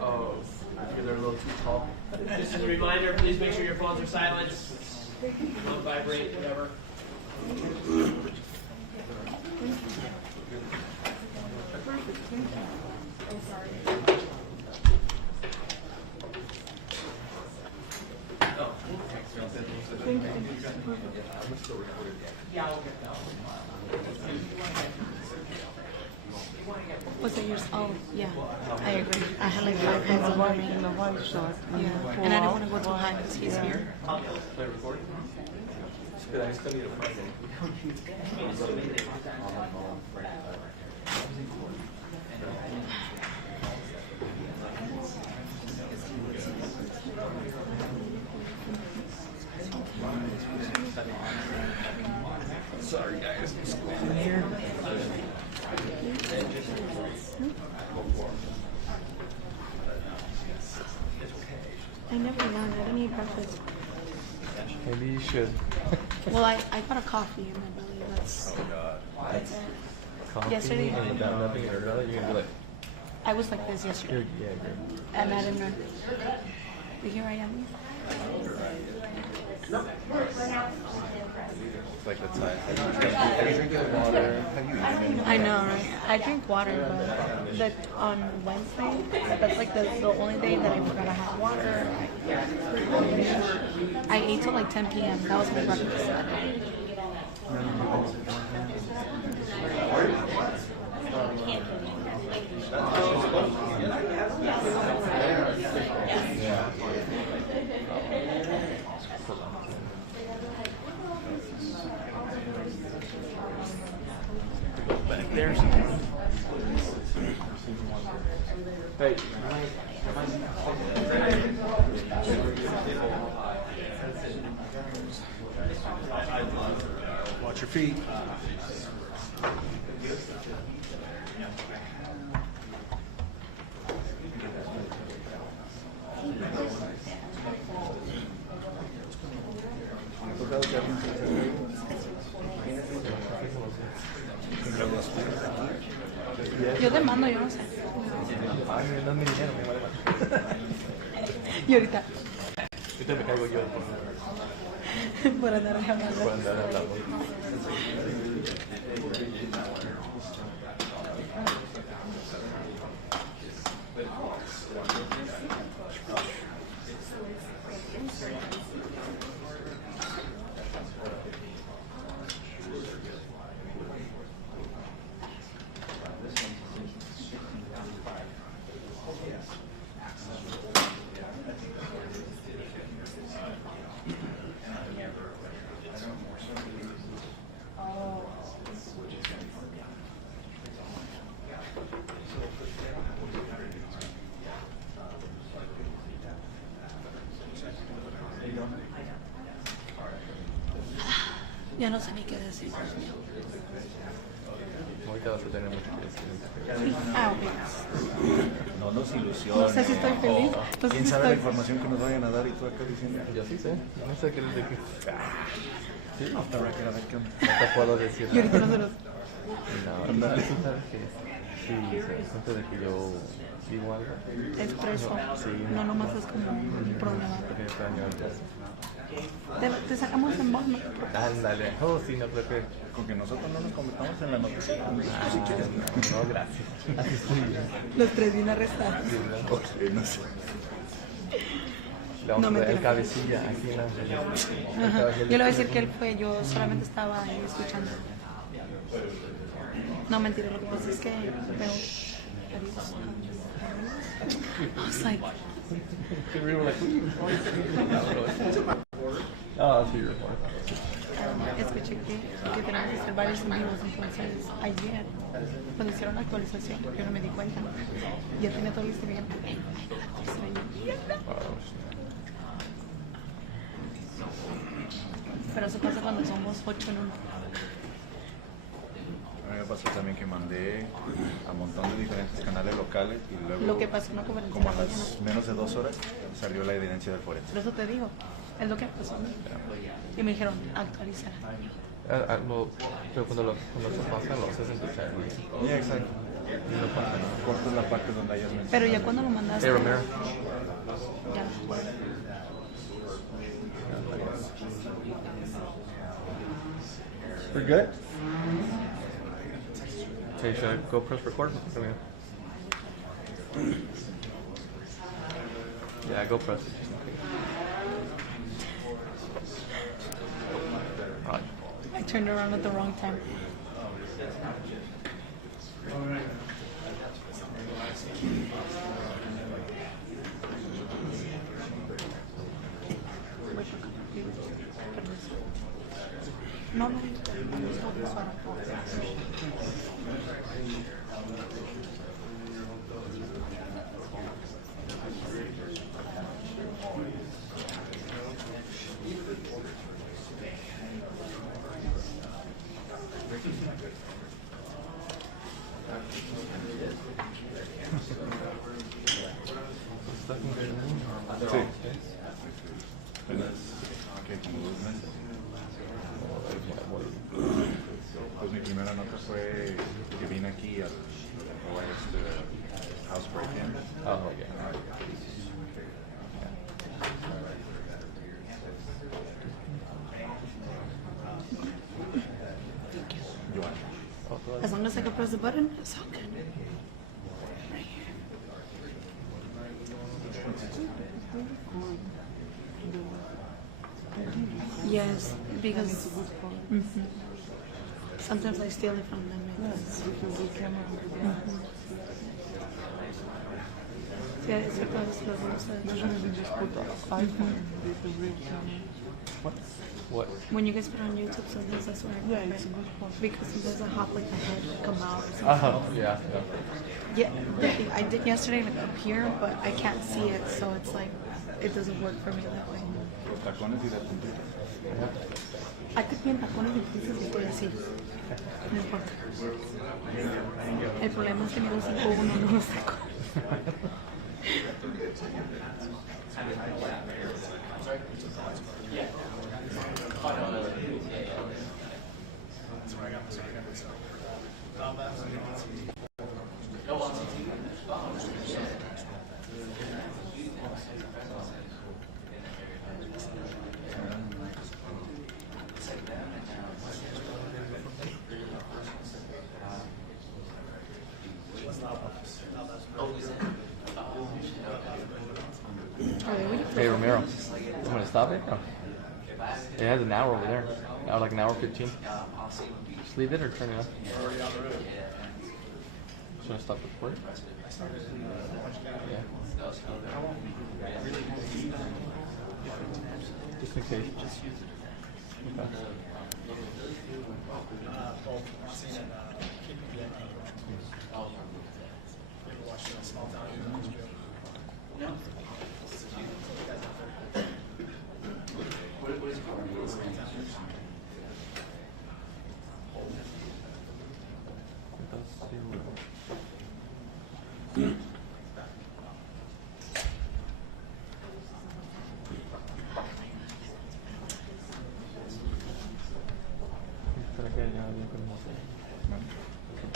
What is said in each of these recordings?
Oh, they're a little too tall. Just as a reminder, please make sure your phones are silent. Don't vibrate, whatever. Was it yours? Oh, yeah. I agree. I had like 5 hands on my making the voice shot. Yeah. And I didn't want to go too high because he's here. Play recording? I still need a find Sorry guys, I'm squeezing here. I never learned. I didn't eat breakfast. Maybe you should. Well, I got a coffee in my belly. That's it. Coffee Yesterday, and you got nothing in your belly, you're gonna be like, I was like this yesterday. yeah, good. And I didn't learn. But here I am. It's like the time. Are you drinking water? I know, right? I drink water, but on Wednesday, that's like the only day that I forgot to have water. I ate till like 10 p.m. That was my breakfast that night. Back there. Hey. Watch your feet. Yo te mando, yo no sé. Ay, no es mi dinero, me vale más. Y ahorita, Ahorita me caigo yo por andar hablando. por andar hablando. Ya no sé ni qué decir. Ahorita vas a tener mucho que decir. Sí. Ah, ok. No nos ilusiones. No sé si estoy feliz. No sé ¿Quién si sabe la estoy... información que nos vayan a dar y tú acá diciendo? Yo sí sé, no sé qué es de qué. Sí, Habrá que ver qué onda. no te puedo decir. Y ahorita no se los... No, tú sabes que sí, se da cuenta de que yo digo algo. Expreso. Sí. No, nomás es como un problema. Porque me extraño antes. Te sacamos en voz, ¿no? Ándale, oh sí, no creo que. Con que nosotros no nos convirtamos en la noticia. Ah, si quieres. no, gracias. Así estoy bien. Los 3 bien arrestados. Sí, ¿no? Ok, no sé. Le vamos No, a poner el mentira. cabecilla aquí en la. Ajá. Yo le voy a decir que él fue, yo solamente estaba ahí escuchando. No, mentira, lo que pasa es que veo... Adiós. I was like... We were like, oh, sí, you're escuché que tenemos que hacer varios en vivos, entonces ayer, cuando hicieron la actualización, yo no me di cuenta. Ya tenía todo listo y me dijeron, "Ay, pero eso pasa cuando somos 8 en 1. A mí me pasó también que mandé a un montón de diferentes canales locales y luego, Lo que pasó en la conferencia como a de la mañana. las menos de 2 horas, salió la evidencia del forense. Por eso te digo, es lo que pasó a mí. Y me dijeron, actualizar. Pero cuando se pasa, lo haces en tu chat, ¿no? Ya, exacto. Cortas la parte donde hayas mencionado. Pero ya cuando lo mandaste. Hey, Romero. Ya. We're good? Okay, should I go press record? Yeah, go press it. Right. I turned around at the wrong time. No, no. Sí. Ok, como 2 meses. Pues mi primera nota fue que vine aquí al house break-in. Oh, yeah. As long as I can press the button, it's all good. Yes, because sometimes I steal it from them. Yeah, it's because los What? when you guys put on YouTube, sometimes that's where I put it. Because sometimes I hop like the head come out. Oh, yeah. Yeah, I did yesterday like up here, but I can't see it, so it's like it doesn't work for me that way. Los tacones y las puntitas. Aquí tienen tacones y puntitas y estoy así. No importa. El problema es que me los 5'1", no los tacones. Hey, Romero. I'm going to stop it? Oh. It has an hour over there. Now, like an hour 15. Just leave it or turn it off? Should I stop recording? Yeah. Just in case. Okay.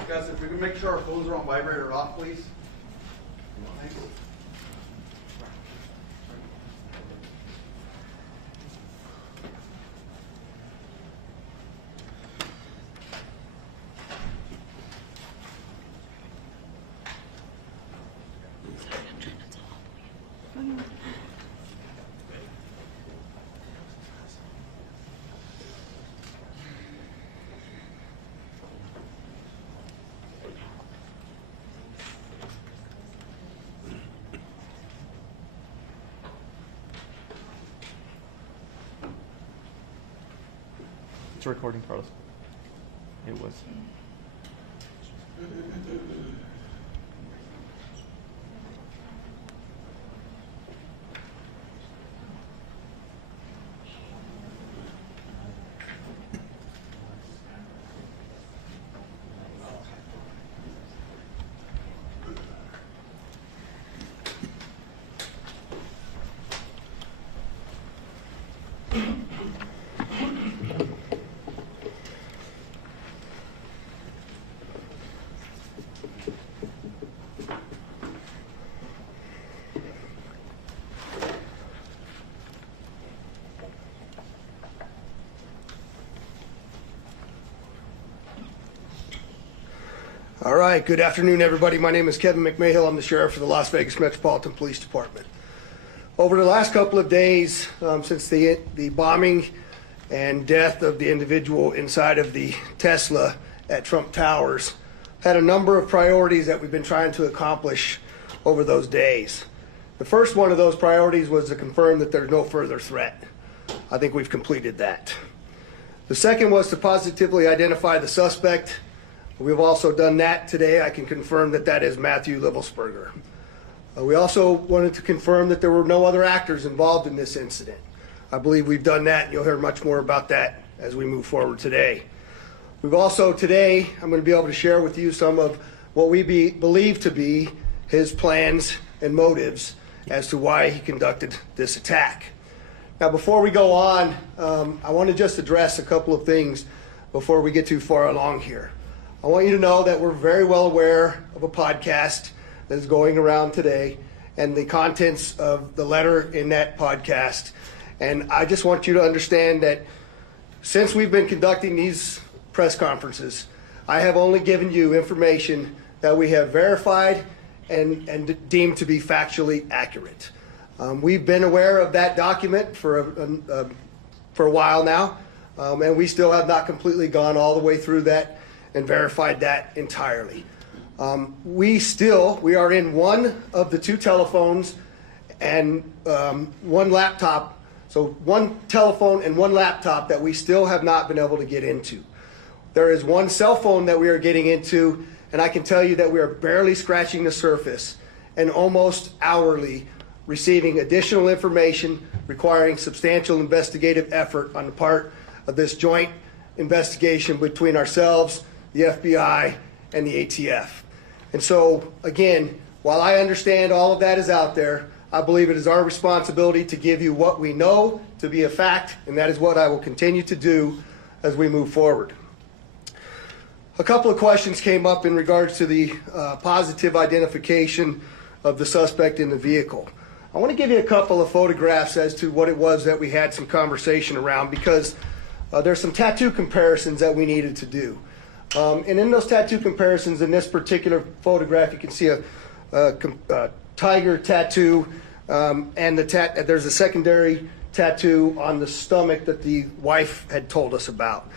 Guys, if we can make sure our phones are on vibrate or off, please. Thanks. It's recording, Carlos. It was. All right, good afternoon, everybody. My name is Kevin McMahill. I'm the sheriff for the Las Vegas Metropolitan Police Department. Over the last couple of days, since the bombing and death of the individual inside of the Tesla at Trump Towers, had a number of priorities that we've been trying to accomplish over those days. The first one of those priorities was to confirm that there's no further threat. I think we've completed that. The second was to positively identify the suspect. We've also done that today. I can confirm that that is Matthew Livelsberger. We also wanted to confirm that there were no other actors involved in this incident. I believe we've done that, and you'll hear much more about that as we move forward today. We've also today, I'm going to be able to share with you some of what we believe to be his plans and motives as to why he conducted this attack. Now, before we go on, I want to just address a couple of things before we get too far along here. I want you to know that we're very well aware of a podcast that is going around today and the contents of the letter in that podcast. And I just want you to understand that since we've been conducting these press conferences, I have only given you information that we have verified and deemed to be factually accurate. We've been aware of that document for a while now, and we still have not completely gone all the way through that and verified that entirely. We are in one of the two telephones and one laptop, so one telephone and one laptop that we still have not been able to get into. There is one cell phone that we are getting into, and I can tell you that we are barely scratching the surface and almost hourly receiving additional information requiring substantial investigative effort on the part of this joint investigation between ourselves, the FBI, and the ATF. And so, again, while I understand all of that is out there, I believe it is our responsibility to give you what we know to be a fact, and that is what I will continue to do as we move forward. A couple of questions came up in regards to the positive identification of the suspect in the vehicle. I want to give you a couple of photographs as to what it was that we had some conversation around, because there's some tattoo comparisons that we needed to do. And in those tattoo comparisons, in this particular photograph, you can see a tiger tattoo, and there's a secondary tattoo on the stomach that the wife had told us about.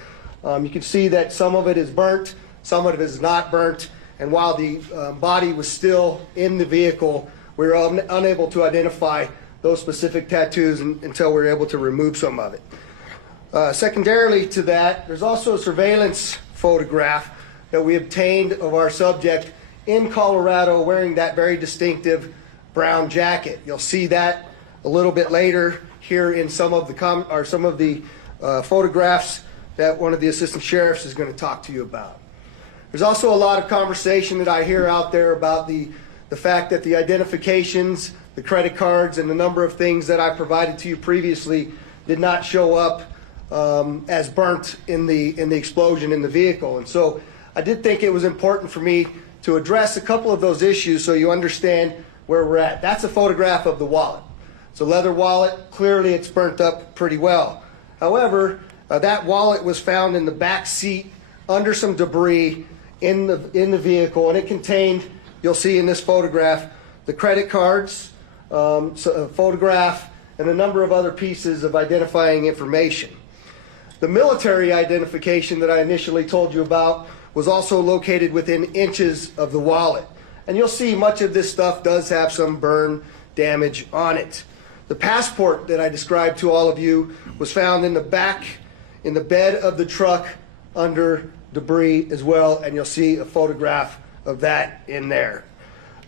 You can see that some of it is burnt, some of it is not burnt, and while the body was still in the vehicle, we were unable to identify those specific tattoos until we were able to remove some of it. Secondarily to that, there's also a surveillance photograph that we obtained of our subject in Colorado wearing that very distinctive brown jacket. You'll see that a little bit later here in some of the photographs that one of the assistant sheriffs is going to talk to you about. There's also a lot of conversation that I hear out there about the fact that the identifications, the credit cards, and the number of things that I provided to you previously did not show up as burnt in the explosion in the vehicle. And so I did think it was important for me to address a couple of those issues so you understand where we're at. That's a photograph of the wallet. It's a leather wallet. Clearly it's burnt up pretty well. However, that wallet was found in the back seat under some debris in the vehicle, and it contained, you'll see in this photograph, the credit cards, a photograph, and a number of other pieces of identifying information. The military identification that I initially told you about was also located within inches of the wallet. And you'll see much of this stuff does have some burn damage on it. The passport that I described to all of you was found in the back, in the bed of the truck under debris as well, and you'll see a photograph of that in there.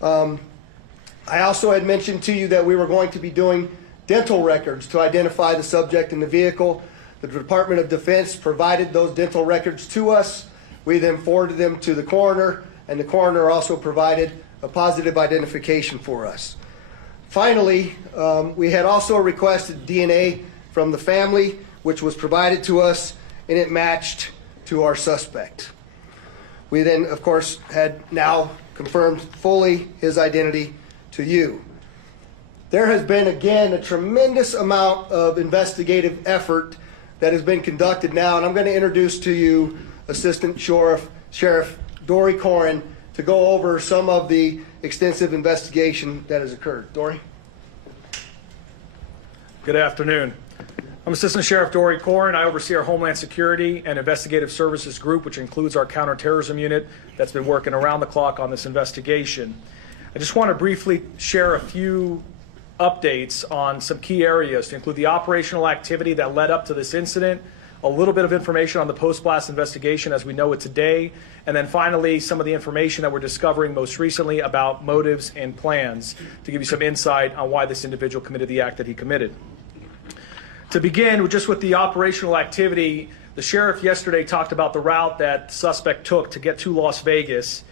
I also had mentioned to you that we were going to be doing dental records to identify the subject in the vehicle. The Department of Defense provided those dental records to us. We then forwarded them to the coroner, and the coroner also provided a positive identification for us. Finally, we had also requested DNA from the family, which was provided to us, and it matched to our suspect. We then, of course, had now confirmed fully his identity to you. There has been, again, a tremendous amount of investigative effort that has been conducted now, and I'm going to introduce to you Assistant Sheriff Dory Corin to go over some of the extensive investigation that has occurred. Dory? Good afternoon. I'm Assistant Sheriff Dory Corin. I oversee our Homeland Security and Investigative Services group, which includes our counterterrorism unit that's been working around the clock on this investigation. I just want to briefly share a few updates on some key areas to include the operational activity that led up to this incident, a little bit of information on the post-blast investigation as we know it today, and then finally some of the information that we're discovering most recently about motives and plans to give you some insight on why this individual committed the act that he committed. To begin just with the operational activity, the sheriff yesterday talked about the route that the suspect took to get to Las Vegas.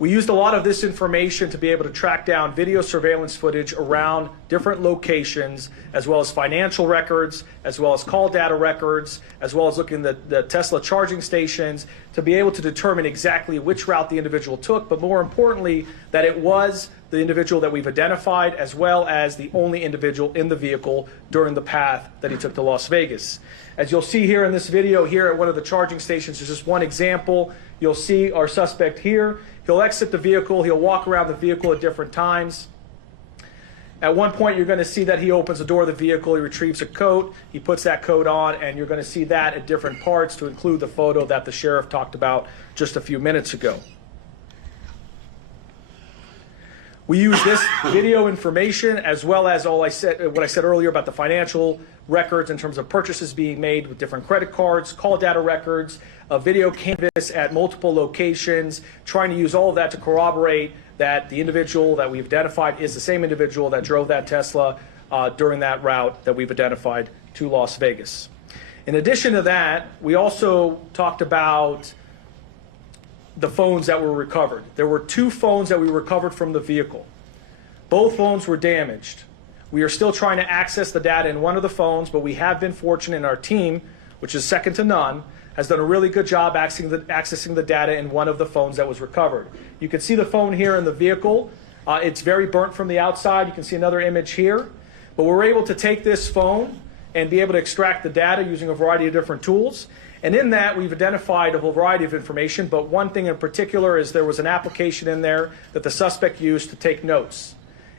We used a lot of this information to be able to track down video surveillance footage around different locations, as well as financial records, as well as call data records, as well as looking at the Tesla charging stations to be able to determine exactly which route the individual took, but more importantly, that it was the individual that we've identified, as well as the only individual in the vehicle during the path that he took to Las Vegas. As you'll see here in this video here at one of the charging stations, is just one example. You'll see our suspect here. He'll exit the vehicle. He'll walk around the vehicle at different times. At one point, you're going to see that he opens the door of the vehicle. He retrieves a coat. He puts that coat on, and you're going to see that at different parts to include the photo that the sheriff talked about just a few minutes ago. We use this video information as well as what I said earlier about the financial records in terms of purchases being made with different credit cards, call data records, a video canvas at multiple locations, trying to use all of that to corroborate that the individual that we've identified is the same individual that drove that Tesla during that route that we've identified to Las Vegas. In addition to that, we also talked about the phones that were recovered. There were 2 phones that we recovered from the vehicle. Both phones were damaged. We are still trying to access the data in one of the phones, but we have been fortunate in our team, which is second to none, has done a really good job accessing the data in one of the phones that was recovered. You can see the phone here in the vehicle. It's very burnt from the outside. You can see another image here. But we're able to take this phone and be able to extract the data using a variety of different tools. And in that, we've identified a whole variety of information, but one thing in particular is there was an application in there that the suspect used to take notes.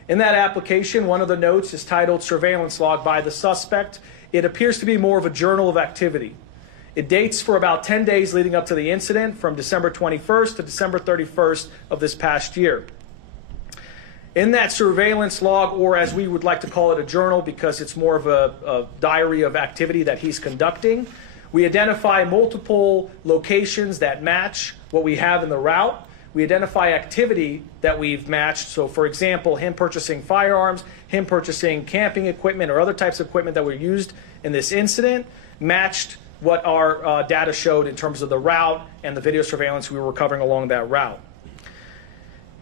In that application, one of the notes is titled Surveillance Log by the Suspect. It appears to be more of a journal of activity. It dates for about 10 days leading up to the incident, from December 21st to December 31st of this past year. In that surveillance log, or as we would like to call it, a journal, because it's more of a diary of activity that he's conducting, we identify multiple locations that match what we have in the route. We identify activity that we've matched. So, for example, him purchasing firearms, him purchasing camping equipment or other types of equipment that were used in this incident, matched what our data showed in terms of the route and the video surveillance we were recovering along that route.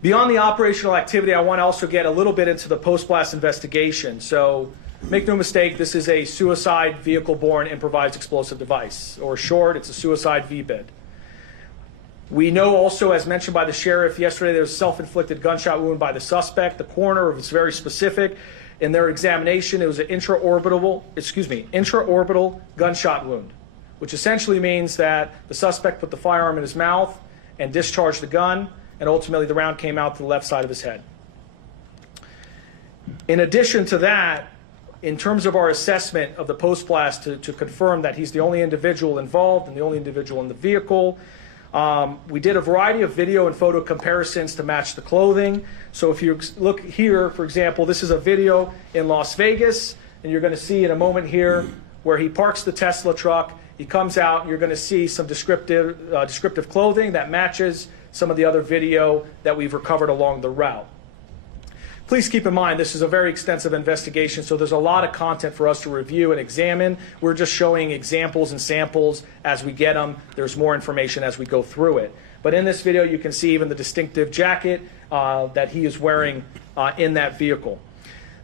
Beyond the operational activity, I want to also get a little bit into the post-blast investigation. So, make no mistake, this is a suicide vehicle-borne improvised explosive device, or short, it's a suicide VBID. We know also, as mentioned by the sheriff yesterday, there's a self-inflicted gunshot wound by the suspect. The coroner was very specific. In their examination, it was an intraorbital gunshot wound, which essentially means that the suspect put the firearm in his mouth and discharged the gun, and ultimately the round came out to the left side of his head. In addition to that, in terms of our assessment of the post-blast to confirm that he's the only individual involved and the only individual in the vehicle, we did a variety of video and photo comparisons to match the clothing. So if you look here, for example, this is a video in Las Vegas, and you're going to see in a moment here where he parks the Tesla truck. He comes out, and you're going to see some descriptive clothing that matches some of the other video that we've recovered along the route. Please keep in mind, this is a very extensive investigation, so there's a lot of content for us to review and examine. We're just showing examples and samples as we get them. There's more information as we go through it. But in this video, you can see even the distinctive jacket that he is wearing in that vehicle.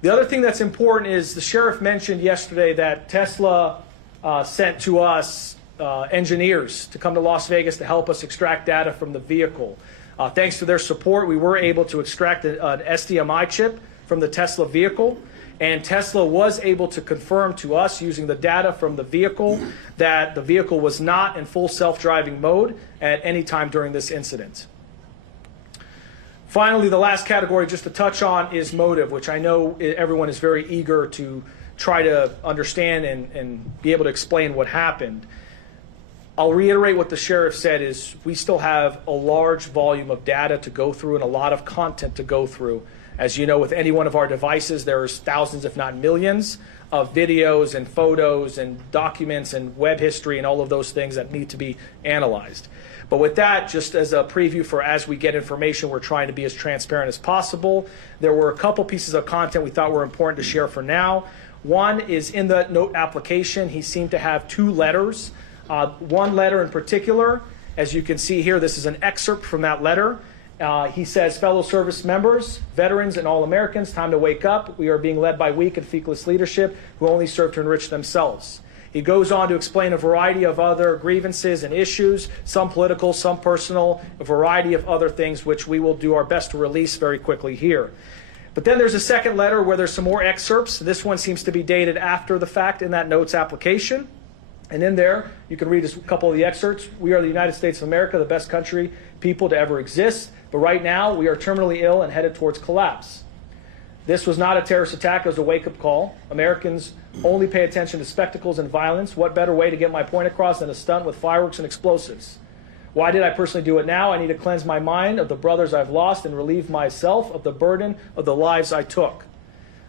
The other thing that's important is the sheriff mentioned yesterday that Tesla sent to us engineers to come to Las Vegas to help us extract data from the vehicle. Thanks to their support, we were able to extract an SDMI chip from the Tesla vehicle. And Tesla was able to confirm to us using the data from the vehicle that the vehicle was not in full self-driving mode at any time during this incident. Finally, the last category just to touch on is motive, which I know everyone is very eager to try to understand and be able to explain what happened. I'll reiterate what the sheriff said is we still have a large volume of data to go through and a lot of content to go through. As you know, with any one of our devices, there's thousands, if not millions, of videos and photos and documents and web history and all of those things that need to be analyzed. But with that, just as a preview for as we get information, we're trying to be as transparent as possible. There were a couple pieces of content we thought were important to share for now. One is in the note application, he seemed to have 2 letters. One letter in particular, as you can see here, this is an excerpt from that letter. He says, fellow service members, veterans, and all Americans, time to wake up. We are being led by weak and feckless leadership who only serve to enrich themselves. He goes on to explain a variety of other grievances and issues, some political, some personal, a variety of other things which we will do our best to release very quickly here. But then there's a second letter where there's some more excerpts. This one seems to be dated after the fact in that notes application. And in there, you can read a couple of the excerpts. We are the United States of America, the best country, people to ever exist. But right now, we are terminally ill and headed towards collapse. This was not a terrorist attack. It was a wake-up call. Americans only pay attention to spectacles and violence. What better way to get my point across than a stunt with fireworks and explosives? Why did I personally do it now? I need to cleanse my mind of the brothers I've lost and relieve myself of the burden of the lives I took.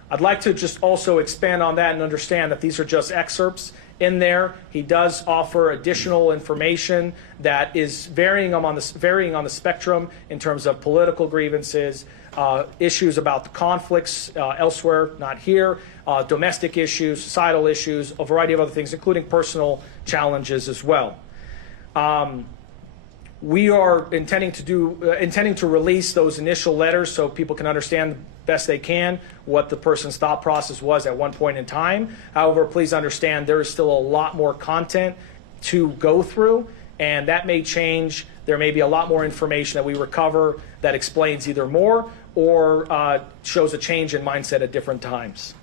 I'd like to just also expand on that and understand that these are just excerpts. In there, he does offer additional information that is varying on the spectrum in terms of political grievances, issues about the conflicts elsewhere, not here, domestic issues, societal issues, a variety of other things, including personal challenges as well. We are intending to release those initial letters so people can understand the best they can what the person's thought process was at one point in time. However, please understand there is still a lot more content to go through, and that may change. There may be a lot more information that we recover that explains either more or shows a change in mindset at different times.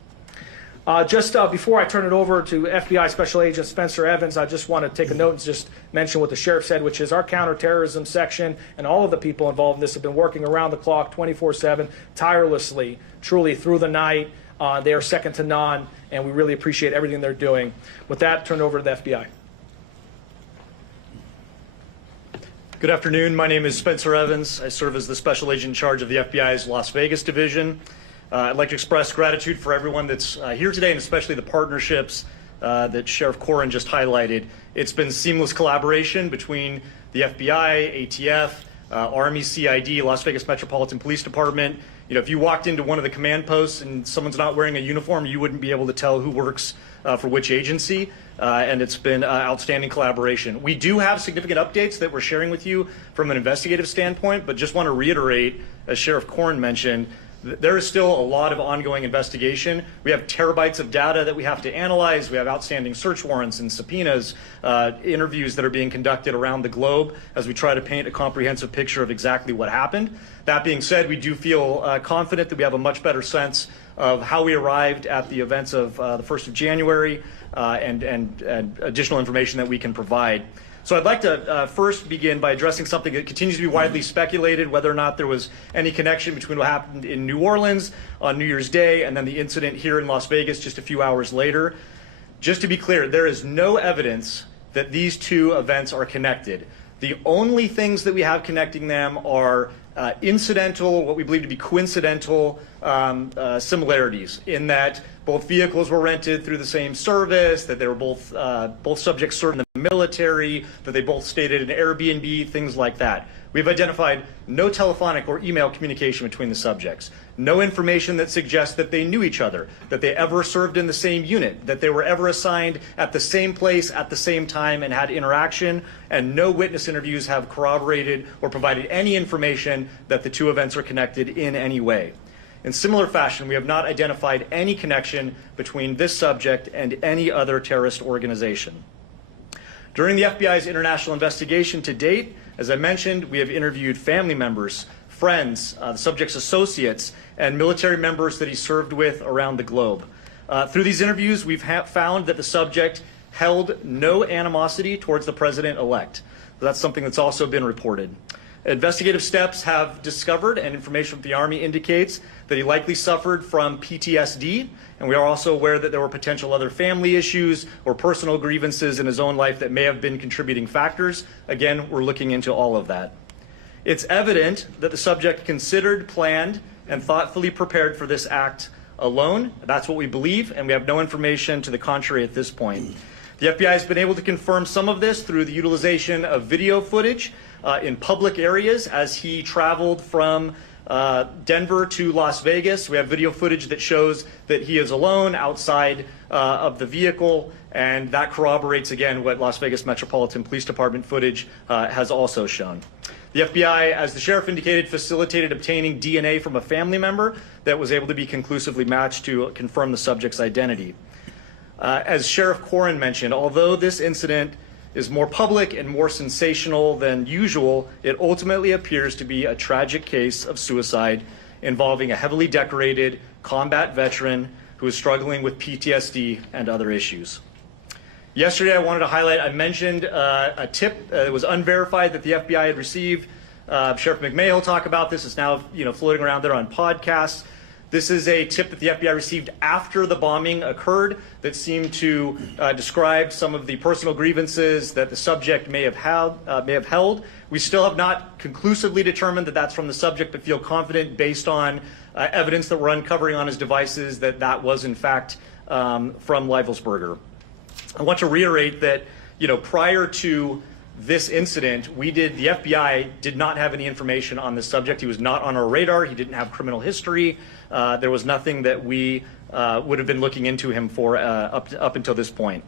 Just before I turn it over to FBI Special Agent Spencer Evans, I just want to take a note and just mention what the sheriff said, which is our counterterrorism section and all of the people involved in this have been working around the clock, 24/7, tirelessly, truly through the night. They are second to none, and we really appreciate everything they're doing. With that, turn it over to the FBI. Good afternoon. My name is Spencer Evans. I serve as the Special Agent in charge of the FBI's Las Vegas Division. I'd like to express gratitude for everyone that's here today, and especially the partnerships that Sheriff Corrin just highlighted. It's been seamless collaboration between the FBI, ATF, Army, CID, Las Vegas Metropolitan Police Department. You know, if you walked into one of the command posts and someone's not wearing a uniform, you wouldn't be able to tell who works for which agency, and it's been outstanding collaboration. We do have significant updates that we're sharing with you from an investigative standpoint, but just want to reiterate, as Sheriff Corrin mentioned, there is still a lot of ongoing investigation. We have terabytes of data that we have to analyze. We have outstanding search warrants and subpoenas, interviews that are being conducted around the globe as we try to paint a comprehensive picture of exactly what happened. That being said, we do feel confident that we have a much better sense of how we arrived at the events of the 1st of January and additional information that we can provide. So I'd like to first begin by addressing something that continues to be widely speculated, whether or not there was any connection between what happened in New Orleans on New Year's Day and then the incident here in Las Vegas just a few hours later. Just to be clear, there is no evidence that these two events are connected. The only things that we have connecting them are incidental, what we believe to be coincidental similarities in that both vehicles were rented through the same service, that they were both subjects served in the military, that they both stayed at an Airbnb, things like that. We've identified no telephonic or email communication between the subjects, no information that suggests that they knew each other, that they ever served in the same unit, that they were ever assigned at the same place at the same time and had interaction, and no witness interviews have corroborated or provided any information that the two events are connected in any way. In similar fashion, we have not identified any connection between this subject and any other terrorist organization. During the FBI's international investigation to date, as I mentioned, we have interviewed family members, friends, the subject's associates, and military members that he served with around the globe. Through these interviews, we've found that the subject held no animosity towards the president-elect. That's something that's also been reported. Investigative steps have discovered, and information from the Army indicates, that he likely suffered from PTSD, and we are also aware that there were potential other family issues or personal grievances in his own life that may have been contributing factors. Again, we're looking into all of that. It's evident that the subject considered, planned, and thoughtfully prepared for this act alone. That's what we believe, and we have no information to the contrary at this point. The FBI has been able to confirm some of this through the utilization of video footage in public areas as he traveled from Denver to Las Vegas. We have video footage that shows that he is alone outside of the vehicle, and that corroborates, again, what Las Vegas Metropolitan Police Department footage has also shown. The FBI, as the sheriff indicated, facilitated obtaining DNA from a family member that was able to be conclusively matched to confirm the subject's identity. As Sheriff Corrin mentioned, although this incident is more public and more sensational than usual, it ultimately appears to be a tragic case of suicide involving a heavily decorated combat veteran who is struggling with PTSD and other issues. Yesterday, I wanted to highlight, I mentioned a tip that was unverified that the FBI had received. Sheriff McMahill will talk about this. It's now floating around there on podcasts. This is a tip that the FBI received after the bombing occurred that seemed to describe some of the personal grievances that the subject may have held. We still have not conclusively determined that that's from the subject, but feel confident based on evidence that we're uncovering on his devices that that was in fact from Leivelsberger. I want to reiterate that prior to this incident, the FBI did not have any information on this subject. He was not on our radar. He didn't have criminal history. There was nothing that we would have been looking into him for up until this point.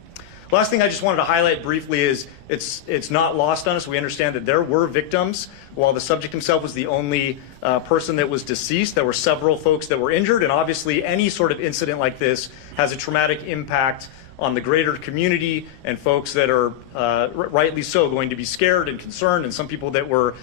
Last thing I just wanted to highlight briefly is it's not lost on us. We understand that there were victims. While the subject himself was the only person that was deceased, there were several folks that were injured, and obviously any sort of incident like this has a traumatic impact on the greater community and folks that are rightly so going to be scared and concerned, and some people that were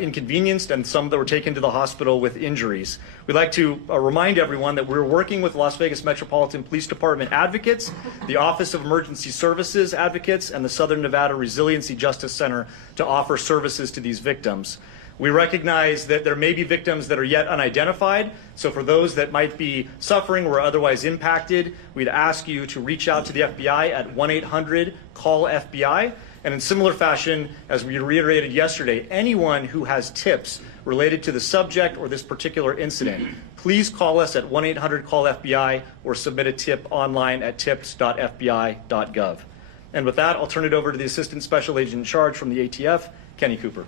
inconvenienced and some that were taken to the hospital with injuries. We'd like to remind everyone that we're working with Las Vegas Metropolitan Police Department advocates, the Office of Emergency Services advocates, and the Southern Nevada Resiliency Justice Center to offer services to these victims. We recognize that there may be victims that are yet unidentified, so for those that might be suffering or otherwise impacted, we'd ask you to reach out to the FBI at 1-800-CALL-FBI. And in similar fashion, as we reiterated yesterday, anyone who has tips related to the subject or this particular incident, please call us at 1-800-CALL-FBI or submit a tip online at tips.fbi.gov. And with that, I'll turn it over to the Assistant Special Agent in Charge from the ATF, Kenny Cooper.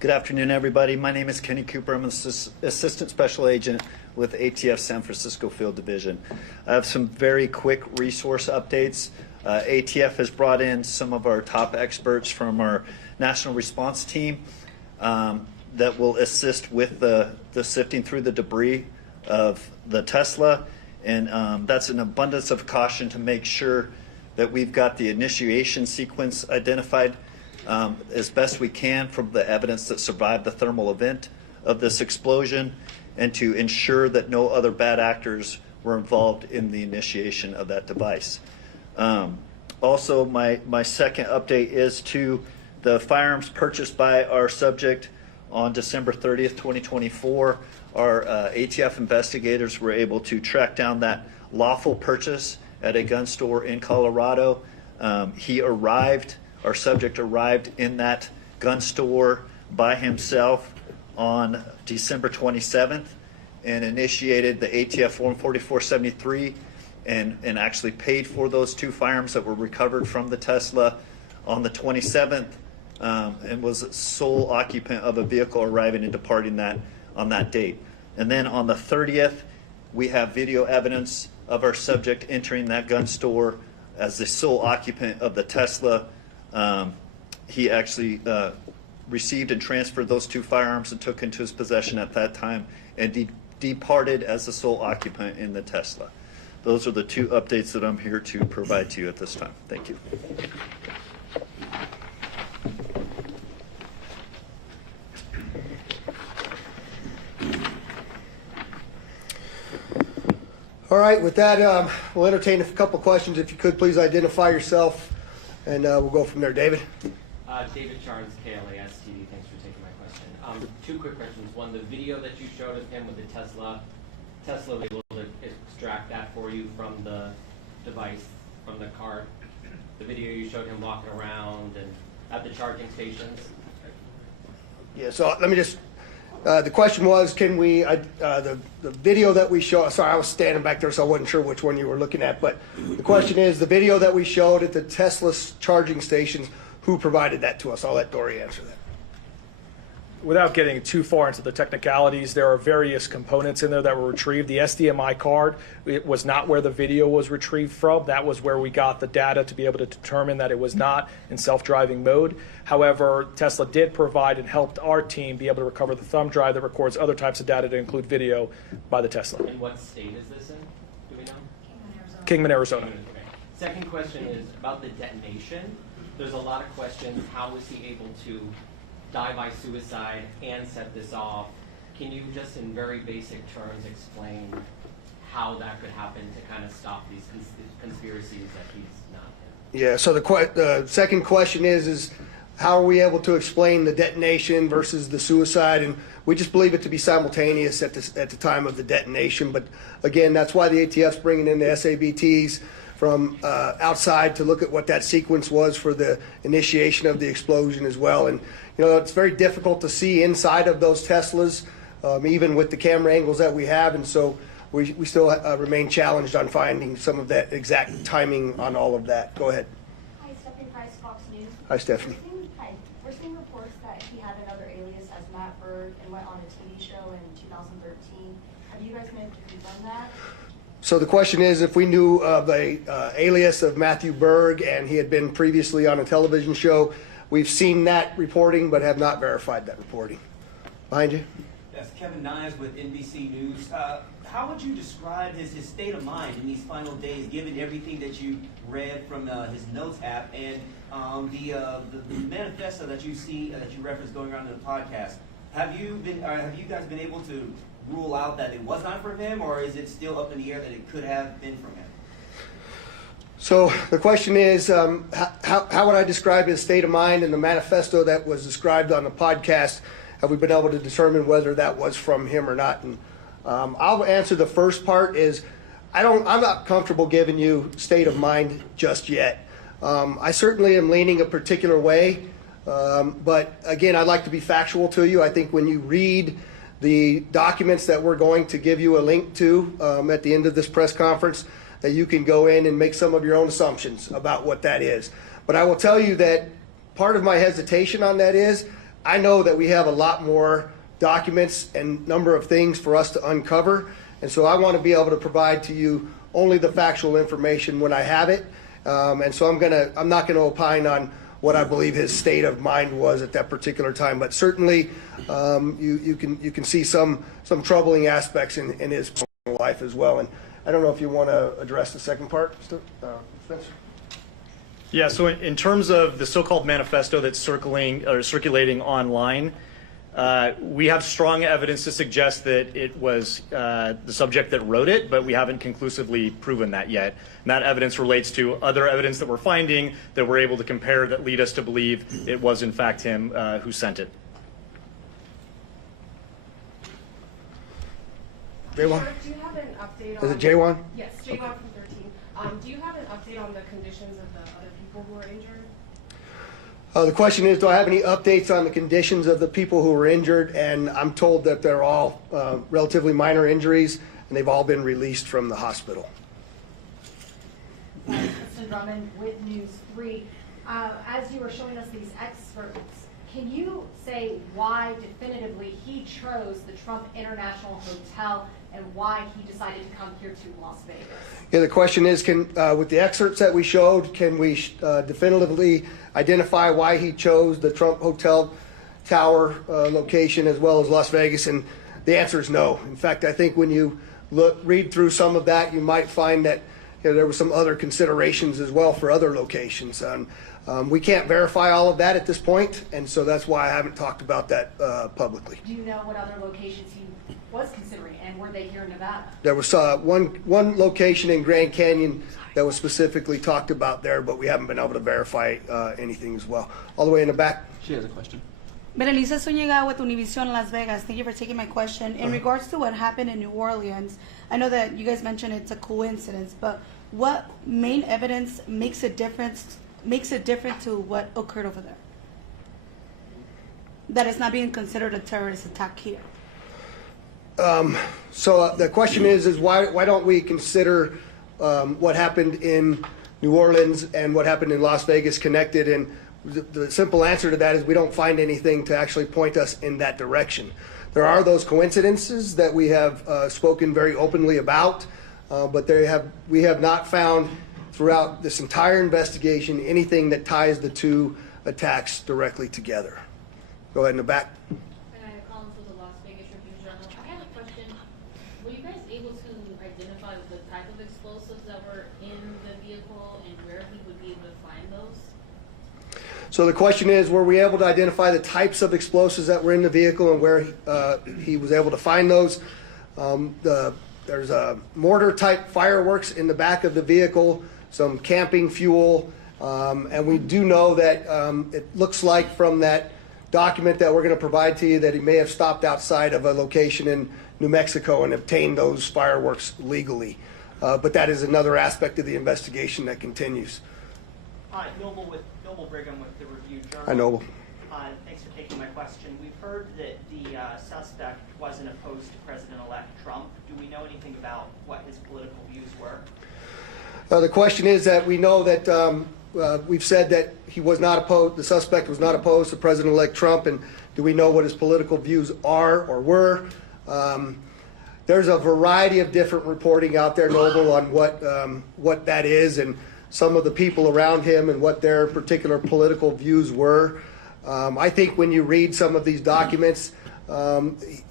Good afternoon, everybody. My name is Kenny Cooper. I'm an Assistant Special Agent with ATF San Francisco Field Division. I have some very quick resource updates. ATF has brought in some of our top experts from our national response team that will assist with the sifting through the debris of the Tesla. And that's an abundance of caution to make sure that we've got the initiation sequence identified as best we can from the evidence that survived the thermal event of this explosion, and to ensure that no other bad actors were involved in the initiation of that device. Also, my second update is to the firearms purchased by our subject on December 30th, 2024. Our ATF investigators were able to track down that lawful purchase at a gun store in Colorado. Our subject arrived in that gun store by himself on December 27th and initiated the ATF Form 4473 and actually paid for those two firearms that were recovered from the Tesla on the 27th and was sole occupant of a vehicle arriving and departing that on that date. And then on the 30th, we have video evidence of our subject entering that gun store as the sole occupant of the Tesla. He actually received and transferred those 2 firearms and took into his possession at that time, and departed as the sole occupant in the Tesla. Those are the 2 updates that I'm here to provide to you at this time. Thank you. All right, with that, we'll entertain a couple questions. If you could, please identify yourself, and we'll go from there. David? David Charnes, KLAS TV. Thanks for taking my question. 2 quick questions. One, the video that you showed of him with the Tesla was able to extract that for you from the device, from the card? The video you showed him walking around and at the charging stations? Yeah, so let me just, the question was, can we, the video that we show, sorry, I was standing back there, so I wasn't sure which one you were looking at, but the question is, the video that we showed at the Tesla charging stations, who provided that to us? I'll let Dory answer that. Without getting too far into the technicalities, there are various components in there that were retrieved. The SDMI card, it was not where the video was retrieved from. That was where we got the data to be able to determine that it was not in self-driving mode. However, Tesla did provide and helped our team be able to recover the thumb drive that records other types of data to include video by the Tesla. And what state is this in? Do we know? Kingman, Arizona. Okay. Second question is about the detonation. There's a lot of questions. How was he able to die by suicide and set this off? Can you just in very basic terms explain how that could happen to kind of stop these conspiracies that he's not in? Yeah, so the second question is how are we able to explain the detonation versus the suicide? And we just believe it to be simultaneous at the time of the detonation. But again, that's why the ATF's bringing in the SABTs from outside to look at what that sequence was for the initiation of the explosion as well. And you know, it's very difficult to see inside of those Teslas, even with the camera angles that we have. And so we still remain challenged on finding some of that exact timing on all of that. Go ahead. Hi, Stephanie Price, Fox News. Hi, Stephanie. We're seeing reports that he had another alias as Matt Berg and went on a TV show in 2013. Have you guys been able to confirm that? So the question is if we knew of a alias of Matthew Berg and he had been previously on a television show. We've seen that reporting but have not verified that reporting. Behind you. Yes, Kevin Nimes with NBC News. How would you describe his state of mind in these final days, given everything that you read from his notes app and the manifesto that you see that you referenced going around in the podcast? Have you guys been able to rule out that it was not from him, or is it still up in the air that it could have been from him? So the question is, how would I describe his state of mind in the manifesto that was described on the podcast? Have we been able to determine whether that was from him or not? And I'll answer the first part is, I'm not comfortable giving you state of mind just yet. I certainly am leaning a particular way, but again, I'd like to be factual to you. I think when you read the documents that we're going to give you a link to at the end of this press conference, that you can go in and make some of your own assumptions about what that is. But I will tell you that part of my hesitation on that is, I know that we have a lot more documents and number of things for us to uncover, and so I want to be able to provide to you only the factual information when I have it. And so I'm not gonna opine on what I believe his state of mind was at that particular time, but certainly you can see some troubling aspects in his personal life as well. And I don't know if you want to address the second part, Spencer. Yeah, so in terms of the so-called manifesto that's circulating online, we have strong evidence to suggest that it was the subject that wrote it, but we haven't conclusively proven that yet. And that evidence relates to other evidence that we're finding that we're able to compare that lead us to believe it was in fact him who sent it. J1? Do you have an update on... Is it J1? Yes, J1 from 13. Do you have an update on the conditions of the other people who were injured? The question is, do I have any updates on the conditions of the people who were injured? And I'm told that they're all relatively minor injuries, and they've all been released from the hospital. Kristen Drummond with News 3. As you were showing us these experts, can you say why definitively he chose the Trump International Hotel and why he decided to come here to Las Vegas? Yeah, the question is, with the excerpts that we showed, can we definitively identify why he chose the Trump Hotel Tower location as well as Las Vegas, and the answer is no. In fact, I think when you read through some of that, you might find that there were some other considerations as well for other locations. We can't verify all of that at this point, and so that's why I haven't talked about that publicly. Do you know what other locations he was considering, and were they here in Nevada? There was one location in Grand Canyon that was specifically talked about there, but we haven't been able to verify anything as well. All the way in the back. She has a question. Berenice Zúñiga with Univision Las Vegas. Thank you for taking my question. In regards to what happened in New Orleans, I know that you guys mentioned it's a coincidence, but what main evidence makes it different to what occurred over there? That it's not being considered a terrorist attack here. So the question is why don't we consider what happened in New Orleans and what happened in Las Vegas connected? And the simple answer to that is we don't find anything to actually point us in that direction. There are those coincidences that we have spoken very openly about, but we have not found throughout this entire investigation anything that ties the two attacks directly together. Go ahead in the back. Collins with the Las Vegas Review-Journal. I have a question. Were you guys able to identify the type of explosives that were in the vehicle and where he would be able to find those? So the question is, were we able to identify the types of explosives that were in the vehicle and where he was able to find those? There's a mortar-type fireworks in the back of the vehicle, some camping fuel, and we do know that it looks like from that document that we're going to provide to you that he may have stopped outside of a location in New Mexico and obtained those fireworks legally. But that is another aspect of the investigation that continues. Hi, Noble Brigham with the Review-Journal. Hi, Noble. Thanks for taking my question. We've heard that the suspect wasn't opposed to President-elect Trump. Do we know anything about what his political views were? The question is that we know that we've said that he was not opposed, the suspect was not opposed to President-elect Trump, and do we know what his political views are or were? There's a variety of different reporting out there, Noble, on what that is and some of the people around him and what their particular political views were. I think when you read some of these documents,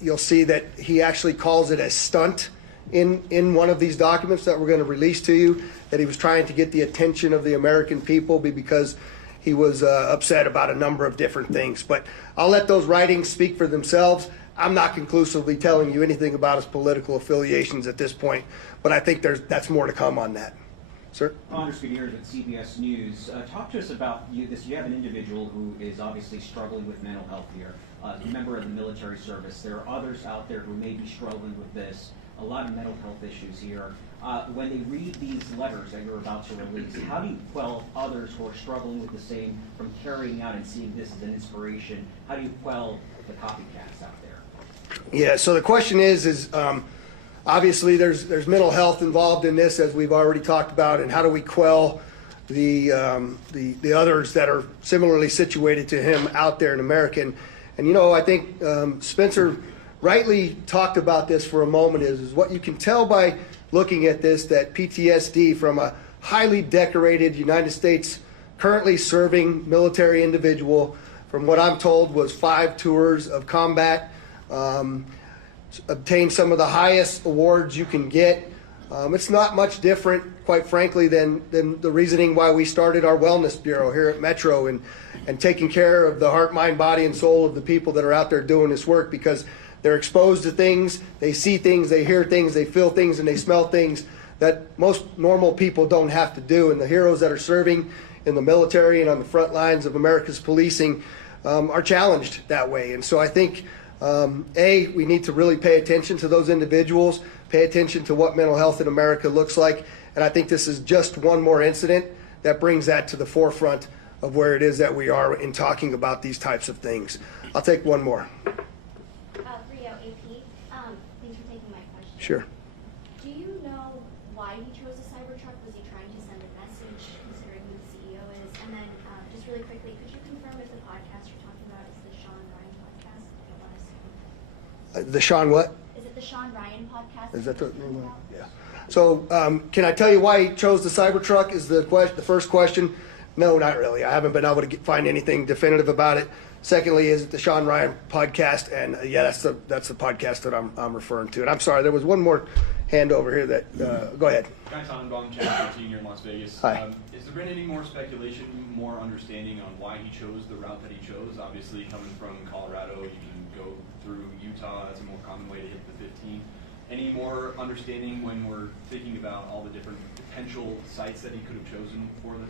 you'll see that he actually calls it a stunt in one of these documents that we're going to release to you, that he was trying to get the attention of the American people because he was upset about a number of different things. But I'll let those writings speak for themselves. I'm not conclusively telling you anything about his political affiliations at this point, but I think that's more to come on that. Sir? Anders Gutierrez at CBS News. Talk to us about you have an individual who is obviously struggling with mental health here, a member of the military service. There are others out there who may be struggling with this, a lot of mental health issues here. When they read these letters that you're about to release, how do you quell others who are struggling with the same from carrying out and seeing this as an inspiration? How do you quell the copycats out there? Yeah, so the question is obviously there's mental health involved in this, as we've already talked about, and how do we quell the others that are similarly situated to him out there in America? And you know, I think Spencer rightly talked about this for a moment is what you can tell by looking at this, that PTSD from a highly decorated United States currently serving military individual, from what I'm told was 5 tours of combat, obtained some of the highest awards you can get. It's not much different, quite frankly, than the reasoning why we started our wellness bureau here at Metro and taking care of the heart, mind, body, and soul of the people that are out there doing this work, because they're exposed to things, they see things, they hear things, they feel things, and they smell things that most normal people don't have to do. And the heroes that are serving in the military and on the front lines of America's policing are challenged that way. And so I think, we need to really pay attention to those individuals, pay attention to what mental health in America looks like. And I think this is just one more incident that brings that to the forefront of where it is that we are in talking about these types of things. I'll take one more. Rio AP, thanks for taking my question. Sure. Do you know why he chose a Cybertruck? Was he trying to send a message, considering who the CEO is? And then, just really quickly, could you confirm if the podcast you're talking about is the Sean Ryan podcast? I don't want to assume. The Sean what? Is it the Sean Ryan podcast? Is that the name? Yeah. So can I tell you why he chose the Cybertruck is the first question. No, not really. I haven't been able to find anything definitive about it. Secondly, is it the Sean Ryan podcast? And yeah, that's the podcast that I'm referring to. And I'm sorry, there was one more hand over here that, go ahead. Guy Tannenbaum, Channel 13 here in Las Vegas. Hi. Is there been any more speculation, more understanding on why he chose the route that he chose? Obviously, coming from Colorado, you can go through Utah. That's a more common way to hit the 15. Any more understanding when we're thinking about all the different potential sites that he could have chosen for this?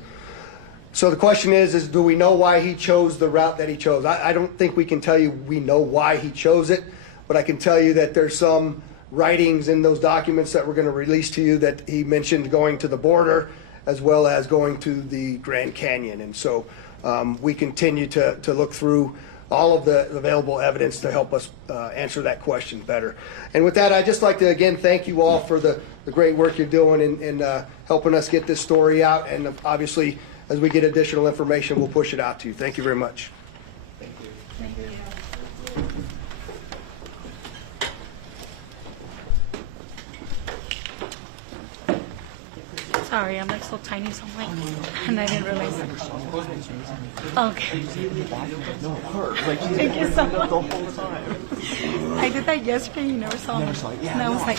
So the question is do we know why he chose the route that he chose? I don't think we can tell you we know why he chose it, but I can tell you that there's some writings in those documents that we're going to release to you that he mentioned going to the border as well as going to the Grand Canyon. And so we continue to look through all of the available evidence to help us answer that question better. And with that, I'd just like to again thank you all for the great work you're doing in helping us get this story out. And obviously, as we get additional information, we'll push it out to you. Thank you very much. Thank you. Sorry, I'm like so tiny, so I'm like, and I didn't realize it. Okay. Thank you so much. I did that yesterday, you never saw me. And I was like,